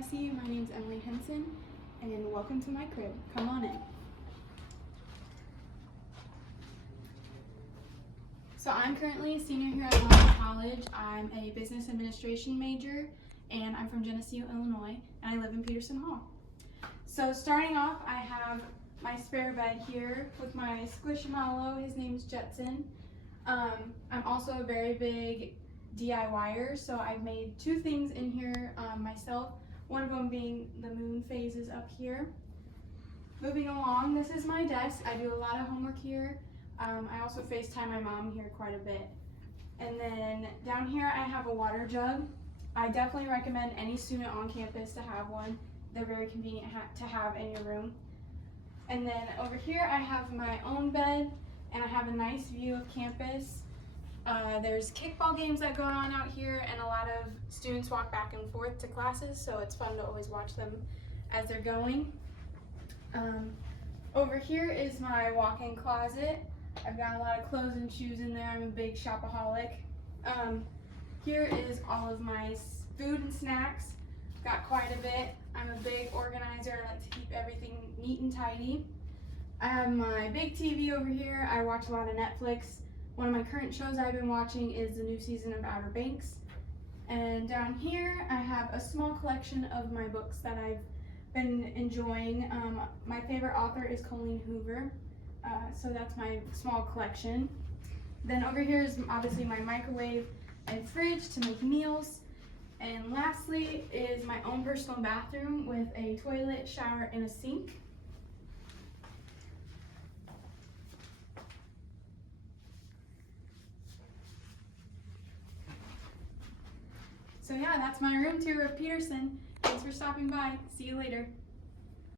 Genesee. My name's Emily Henson, and welcome to my crib. Come on in. So I'm currently a senior here at Monmouth College. I'm a business administration major, and I'm from Genesee, Illinois, and I live in Peterson Hall. So starting off, I have my spare bed here with my squishmallow. His name's Jetson. I'm also a very big DIYer, so I've made two things in here myself, one of them being the moon phases up here. Moving along, this is my desk. I do a lot of homework here. I also FaceTime my mom here quite a bit. And then down here I have a water jug. I definitely recommend any student on campus to have one. They're very convenient to have in your room. And then over here I have my own bed, and I have a nice view of campus. There's kickball games that go on out here, and a lot of students walk back and forth to classes, so it's fun to always watch them as they're going. Over here is my walk-in closet. I've got a lot of clothes and shoes in there. I'm a big shopaholic. Here is all of my food and snacks. Got quite a bit. I'm a big organizer. I like to keep everything neat and tidy. I have my big TV over here. I watch a lot of Netflix. One of my current shows I've been watching is the new season of Outer Banks. And down here I have a small collection of my books that I've been enjoying. My favorite author is Colleen Hoover, so that's my small collection. Then over here is obviously my microwave and fridge to make meals. And lastly is my own personal bathroom with a toilet, shower, and a sink. So yeah, that's my room tour of Peterson. Thanks for stopping by. See you later.